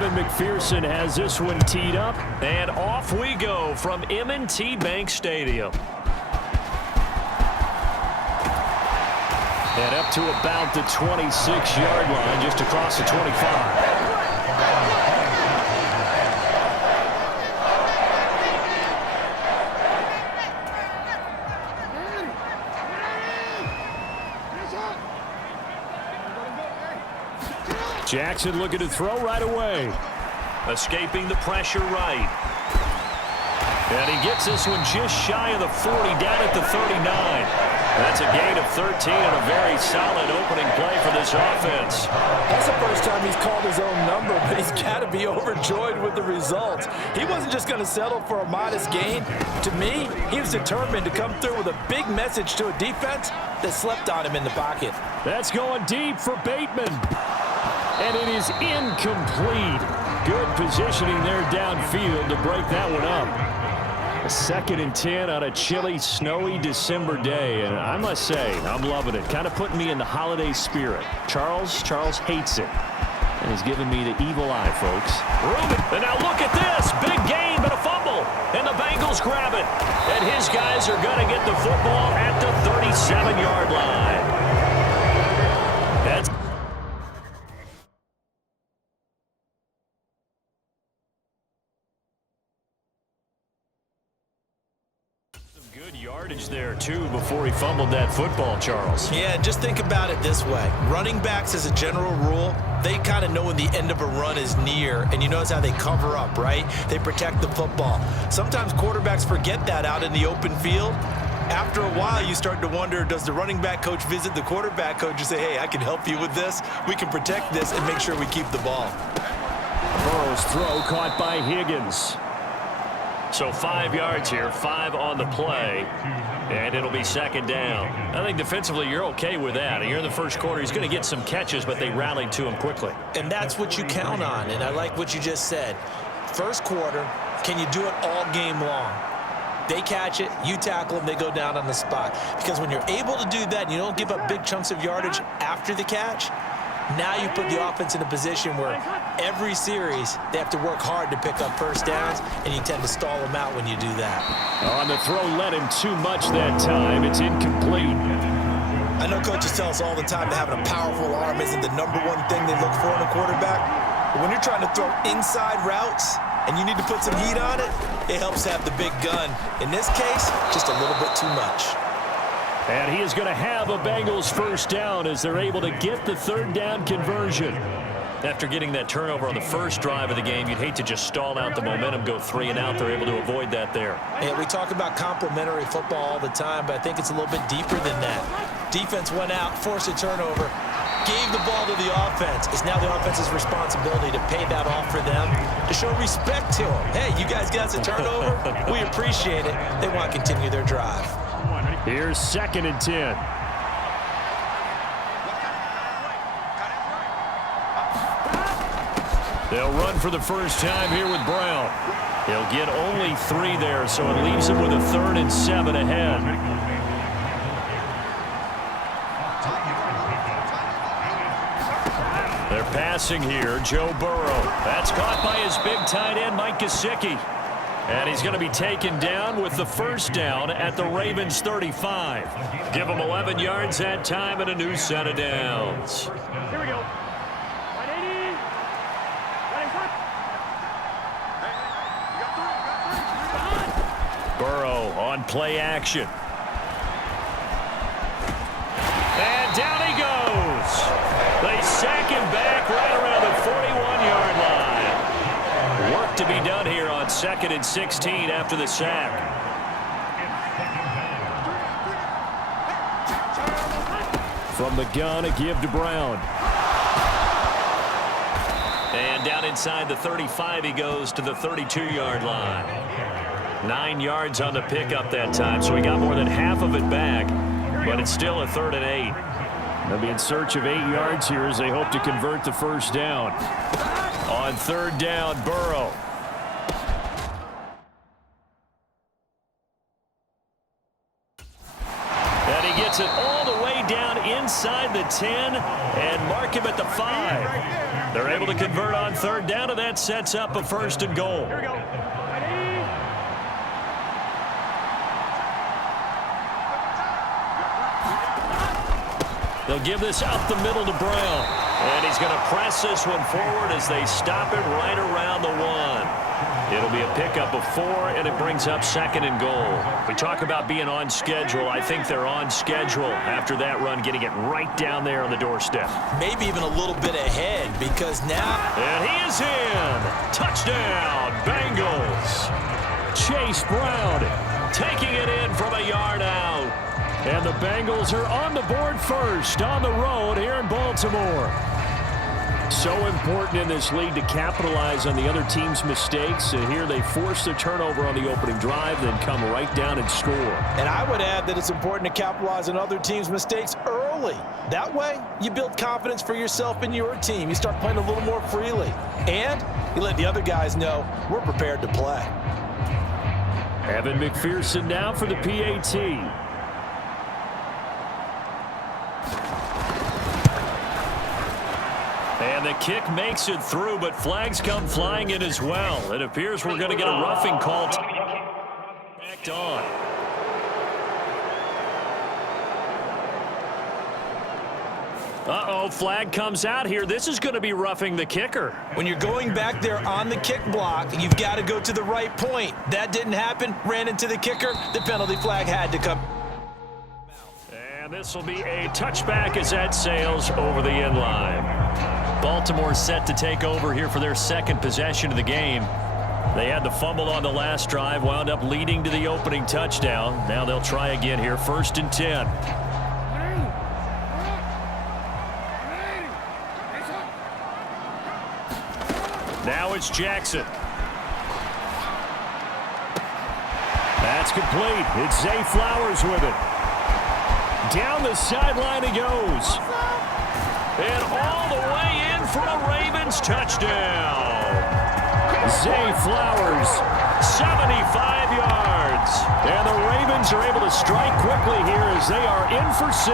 Evan McPherson has this one teed up. And off we go from M&T Bank Stadium. And up to about the 26-yard line, just across the 25. Jackson looking to throw right away. Escaping the pressure right. And he gets this one just shy of the 40, down at the 39. That's a gain of 13 and a very solid opening play for this offense. That's the first time he's called his own number, but he's got to be overjoyed with the results. He wasn't just going to settle for a modest gain. To me, he was determined to come through with a big message to a defense that slept on him in the pocket. That's going deep for Bateman. And it is incomplete. Good positioning there downfield to break that one up. A 2nd and 10 on a chilly, snowy December day. And I must say, I'm loving it. Kind of putting me in the holiday spirit. Charles hates it. And he's giving me the evil eye, folks. And now look at this. Big gain, but a fumble. And the Bengals grab it. And his guys are going to get the football at the 37-yard line. That's good yardage there, too, before he fumbled that football, Charles. Yeah, just think about it this way. Running backs, as a general rule, they kind of know when the end of a run is near, and you notice how they cover up, right? They protect the football. Sometimes quarterbacks forget that out in the open field. After a while, you start to wonder, does the running back coach visit the quarterback coach and say, hey, I can help you with this. We can protect this and make sure we keep the ball. Burrow's throw caught by Higgins. So 5 yards here, 5 on the play, and it'll be 2nd down. I think defensively you're okay with that. You're in the first quarter. He's going to get some catches, but they rallied to him quickly. And that's what you count on, and I like what you just said. First quarter, can you do it all game long? They catch it, you tackle them, they go down on the spot. Because when you're able to do that and you don't give up big chunks of yardage after the catch, now you put the offense in a position where every series they have to work hard to pick up first downs, and you tend to stall them out when you do that. On the throw, led him too much that time. It's incomplete. I know coaches tell us all the time that having a powerful arm isn't the #1 thing they look for in a quarterback. But when you're trying to throw inside routes and you need to put some heat on it, it helps to have the big gun. In this case, just a little bit too much. And he is going to have a Bengals first down as they're able to get the 3rd down conversion. After getting that turnover on the first drive of the game, you'd hate to just stall out the momentum, go 3 and out. They're able to avoid that there. Yeah, we talk about complementary football all the time, but I think it's a little bit deeper than that. Defense went out, forced a turnover, gave the ball to the offense. It's now the offense's responsibility to pay that off for them, to show respect to them. Hey, you guys got a turnover? We appreciate it. They want to continue their drive. Here's 2nd and 10. They'll run for the first time here with Brown. He'll get only 3 there, so it leaves him with a 3rd and 7 ahead. They're passing here. Joe Burrow. That's caught by his big tight end, Mike Gesicki. And he's going to be taken down with the first down at the Ravens 35. Give him 11 yards that time and a new set of downs. Here we go. 180. Burrow on play action. And down he goes. They sack him back right around the 41-yard line. Work to be done here on 2nd and 16 after the sack. From the gun, a give to Brown. And down inside the 35, he goes to the 32-yard line. 9 yards on the pickup that time, so he got more than half of it back, but it's still a 3rd and 8. They'll be in search of 8 yards here as they hope to convert the first down. On 3rd down, Burrow. And he gets it all the way down inside inside the 10 and mark him at the 5. They're able to convert on third down, and that sets up a 1st and goal. Here we go. They'll give this up the middle to Brown. And he's going to press this one forward as they stop it right around the 1. It'll be a pickup of 4, and it brings up 2nd and goal. We talk about being on schedule. I think they're on schedule after that run, getting it right down there on the doorstep. Maybe even a little bit ahead, because now... And he is in. Touchdown, Bengals. Chase Brown Taking it in from a yard out. And the Bengals are on the board first on the road here in Baltimore. So important in this league to capitalize on the other team's mistakes. And here they force the turnover on the opening drive, then come right down and score. And I would add that it's important to capitalize on other teams' mistakes early. That way, you build confidence for yourself and your team. You start playing a little more freely. And you let the other guys know we're prepared to play. Evan McPherson now for the PAT. And the kick makes it through, but flags come flying in as well. It appears we're going to get a roughing call. Back on. Uh-oh, flag comes out here. This is going to be roughing the kicker. When you're going back there on the kick block, you've got to go to the right point. That didn't happen. Ran into the kicker. The penalty flag had to come. And this will be a touchback as that sails over the end line. Baltimore set to take over here for their 2nd possession of the game. They had the fumble on the last drive, wound up leading to the opening touchdown. Now they'll try again here, 1st and 10. Now it's Jackson. That's complete. It's Zay Flowers with it. Down the sideline he goes. And all the way in for a Ravens touchdown. Zay Flowers, 75 yards. and the Ravens are able to strike quickly here as they are in for 6.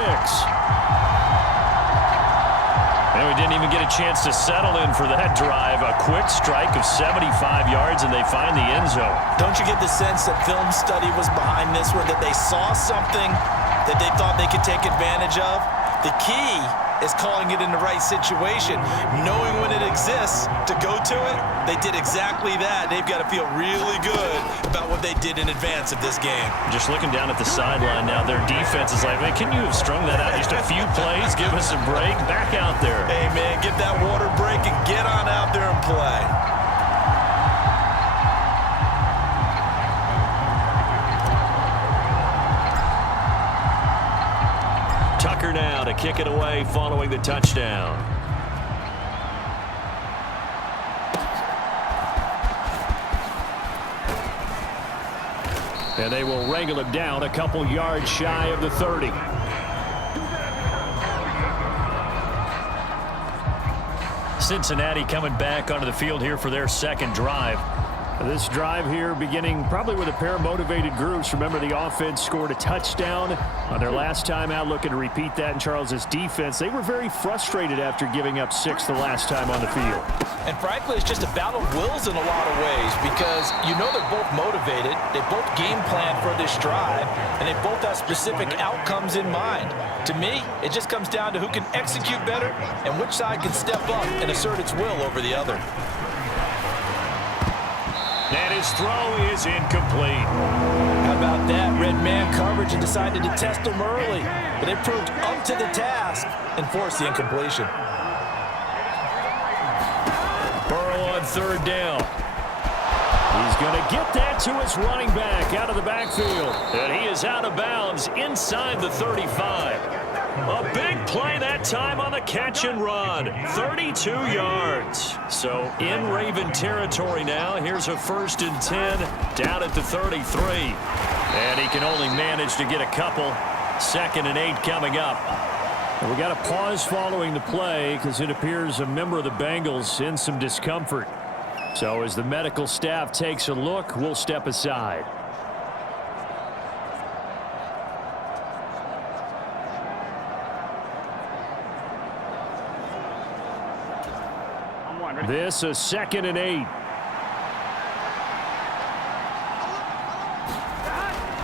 And we didn't even get a chance to settle in for that drive. A quick strike of 75 yards, and they find the end zone. Don't you get the sense that film study was behind this one, that they saw something that they thought they could take advantage of? The key is calling it in the right situation, knowing when it exists to go to it. They did exactly that. They've got to feel really good about what they did in advance of this game. Just looking down at the sideline now, their defense is like, man, can you have strung that out just a few plays? Give us a break. Back out there. Hey, man, get that water break and get on out there and play. Tucker now to kick it away following the touchdown. And they will wrangle him down a couple yards shy of the 30. Cincinnati coming back onto the field here for their 2nd drive. This drive here beginning probably with a pair of motivated groups. Remember, the offense scored a touchdown on their last time out, looking to repeat that in Charles's defense. They were very frustrated after giving up 6 the last time on the field. And frankly, it's just a battle of wills in a lot of ways, because you know they're both motivated, they both game plan for this drive, and they both have specific outcomes in mind. To me, it just comes down to who can execute better and which side can step up and assert its will over the other. And his throw is incomplete. How about that? Red man coverage and decided to test him early, but they proved up to the task and forced the incompletion. Burrow on 3rd down. He's going to get that to his running back out of the backfield. And he is out of bounds inside the 35. A big play that time on the catch and run. 32 yards. So in Raven territory now. Here's a 1st and 10 down at the 33. And he can only manage to get a couple. 2nd and 8 coming up. And we got a pause following the play because it appears a member of the Bengals in some discomfort. So as the medical staff takes a look, we'll step aside. one. Ready? This a 2nd and 8.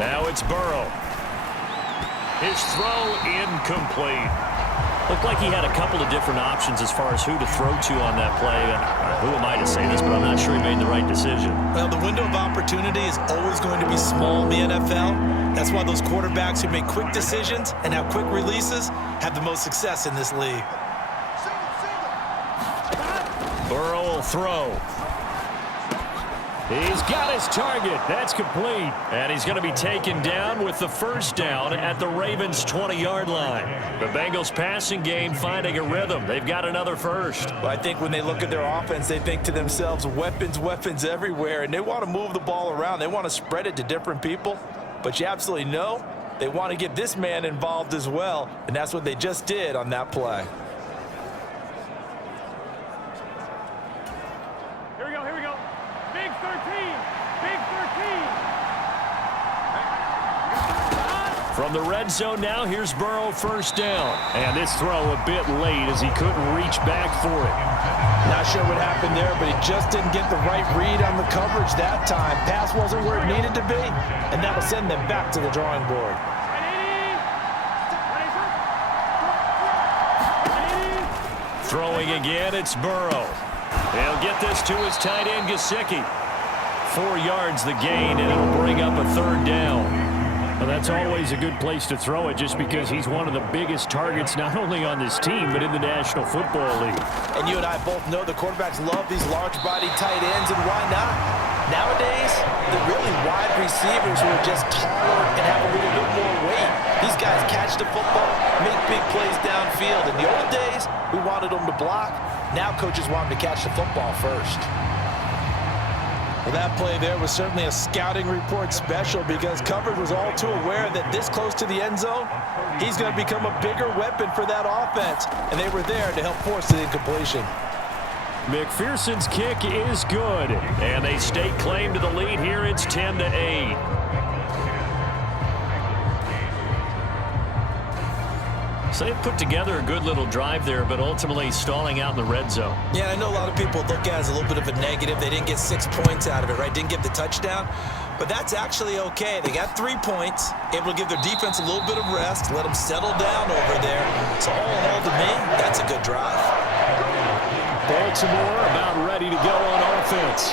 Now it's Burrow. His throw incomplete. Looked like he had a couple of different options as far as who to throw to on that play. Who am I to say this, but I'm not sure he made the right decision. Well, the window of opportunity is always going to be small in the NFL. That's why those quarterbacks who make quick decisions and have quick releases have the most success in this league. Burrow will throw. He's got his target. That's complete. And he's going to be taken down with the first down at the Ravens' 20-yard line. The Bengals passing game finding a rhythm. They've got another first. Well, I think when they look at their offense, they think to themselves, weapons everywhere, and they want to move the ball around. They want to spread it to different people, but you absolutely know they want to get this man involved as well, and that's what they just did on that play. Here we go. Here we go. Big 13. Big 13. From the red zone now, here's Burrow first down. And this throw a bit late as he couldn't reach back for it. Not sure what happened there, but he just didn't get the right read on the coverage that time. Pass wasn't where it needed to be, and that'll send them back to the drawing board. Throwing again, it's Burrow. He'll get this to his tight end, Gesicki. 4 yards the gain, and it'll bring up a third down. Well, that's always a good place to throw it just because he's one of the biggest targets not only on this team but in the National Football League. And you and I both know the quarterbacks love these large-bodied tight ends, and why not? Nowadays, the really wide receivers who are just taller and have a little bit more weight. These guys catch the football, make big plays downfield. In the old days, we wanted them to block. Now coaches want them to catch the football first. Well, that play there was certainly a scouting report special because coverage was all too aware that this close to the end zone, he's going to become a bigger weapon for that offense. And they were there to help force the incompletion. McPherson's kick is good. And they stake claim to the lead here. It's 10-8. So they put together a good little drive there, but ultimately stalling out in the red zone. Yeah, I know a lot of people look at it as a little bit of a negative. They didn't get 6 points out of it, right? Didn't get the touchdown. But that's actually okay. They got 3 points, able to give their defense a little bit of rest, let them settle down over there. So all in all, to me, that's a good drive. Baltimore about ready to go on offense.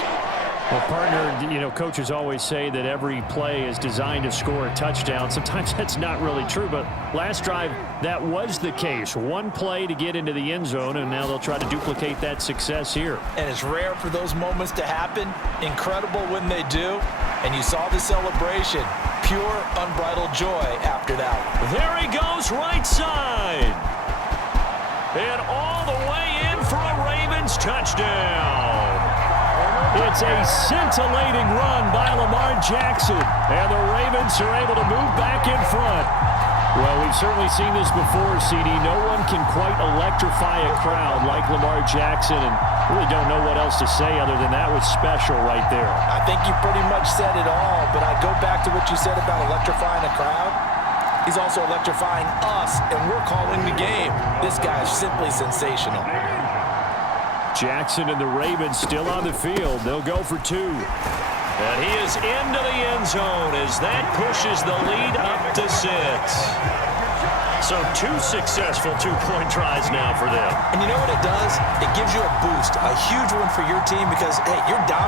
Well, partner, you know, coaches always say that every play is designed to score a touchdown. Sometimes that's not really true, but last drive, that was the case. One play to get into the end zone, and now they'll try to duplicate that success here. And it's rare for those moments to happen. Incredible when they do. And you saw the celebration. Pure, unbridled joy after that. There he goes, right side. And all the way in for a Ravens touchdown. It's a scintillating run by Lamar Jackson, and the Ravens are able to move back in front. Well, we've certainly seen this before, CD. No one can quite electrify a crowd like Lamar Jackson, and really don't know what else to say other than that was special right there. I think you pretty much said it all, but I go back to what you said about electrifying a crowd. He's also electrifying us, and we're calling the game. This guy's simply sensational. Jackson and the Ravens still on the field. They'll go for 2. And he is into the end zone as that pushes the lead up to 6. So 2 successful two-point tries now for them. And you know what it does? It gives you a boost, a huge one for your team because, hey, you're down.